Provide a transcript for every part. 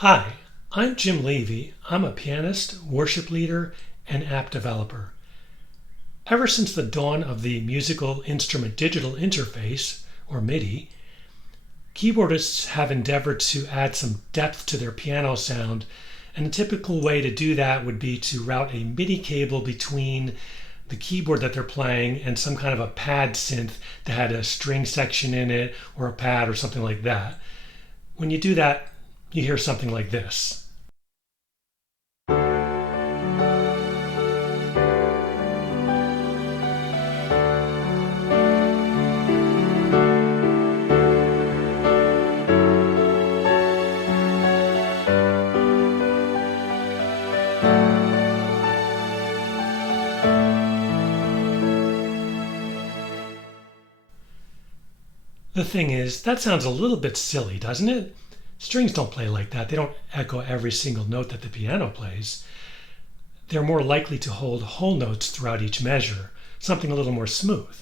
Hi, I'm Jim Levy. I'm a pianist, worship leader, and app developer. Ever since the dawn of the musical instrument digital interface, or MIDI, keyboardists have endeavored to add some depth to their piano sound, and a typical way to do that would be to route a MIDI cable between the keyboard that they're playing and some kind of a pad synth that had a string section in it or a pad or something like that. When you do that, you hear something like this. The thing is, that sounds a little bit silly, doesn't it? Strings don't play like that. They don't echo every single note that the piano plays. They're more likely to hold whole notes throughout each measure, something a little more smooth.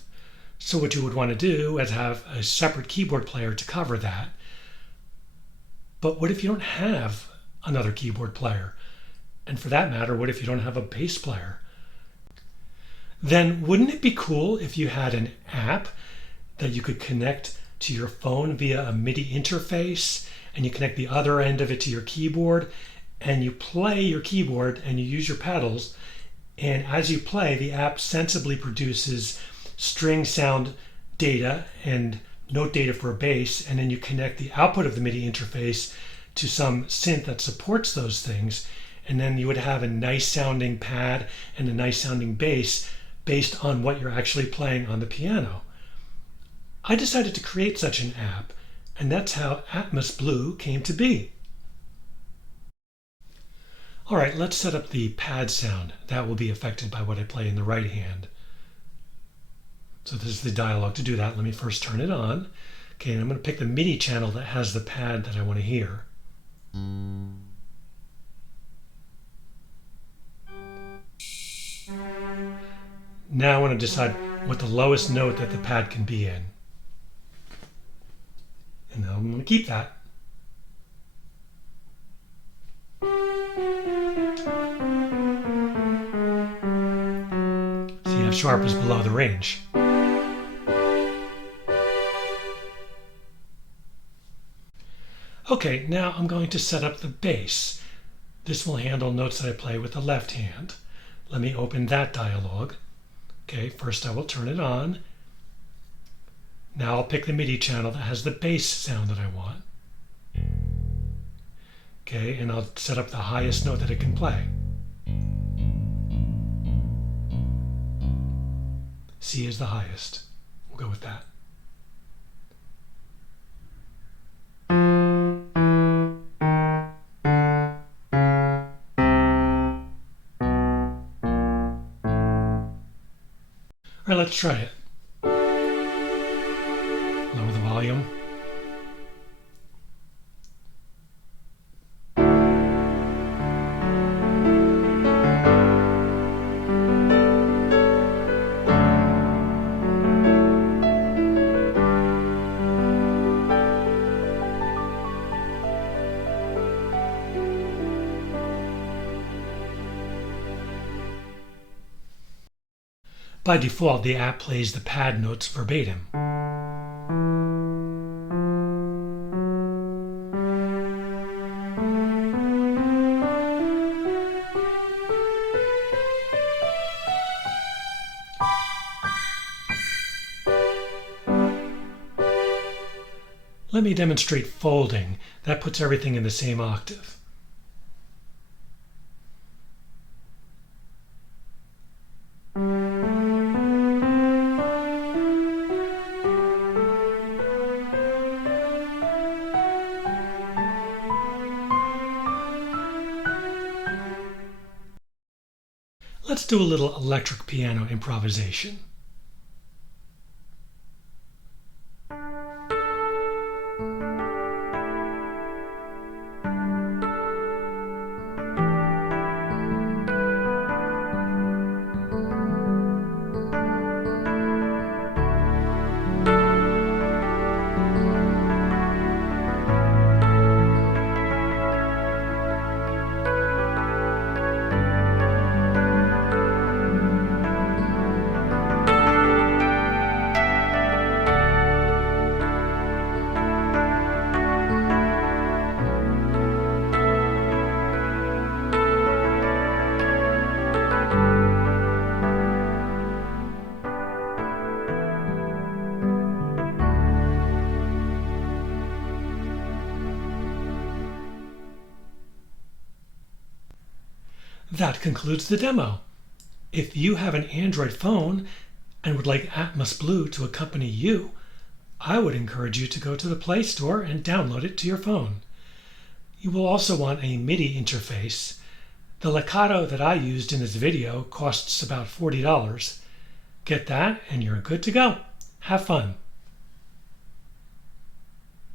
So what you would want to do is have a separate keyboard player to cover that. But what if you don't have another keyboard player? And for that matter, what if you don't have a bass player? Then wouldn't it be cool if you had an app that you could connect to your phone via a MIDI interface, and you connect the other end of it to your keyboard, and you play your keyboard and you use your pedals, and as you play, the app sensibly produces string sound data and note data for a bass, and then you connect the output of the MIDI interface to some synth that supports those things, and then you would have a nice sounding pad and a nice sounding bass based on what you're actually playing on the piano. I decided to create such an app, and that's how Atmos Blue came to be. All right, let's set up the pad sound. That will be affected by what I play in the right hand. So this is the dialogue. To do that, let me first turn it on. Okay, and I'm going to pick the MIDI channel that has the pad that I want to hear. Now I want to decide what the lowest note that the pad can be in. And I'm going to keep that. See, F sharp is below the range. Okay, now I'm going to set up the bass. This will handle notes that I play with the left hand. Let me open that dialog. Okay, first I will turn it on. Now I'll pick the MIDI channel that has the bass sound that I want. Okay, and I'll set up the highest note that it can play. C is the highest. We'll go with that. All right, let's try it. Lower the volume. By default, the app plays the pad notes verbatim. Let me demonstrate folding. That puts everything in the same octave. Let's do a little electric piano improvisation. That concludes the demo. If you have an Android phone and would like Atmos Blue to accompany you, I would encourage you to go to the Play Store and download it to your phone. You will also want a MIDI interface. The Legato that I used in this video costs about $40. Get that and you're good to go. Have fun.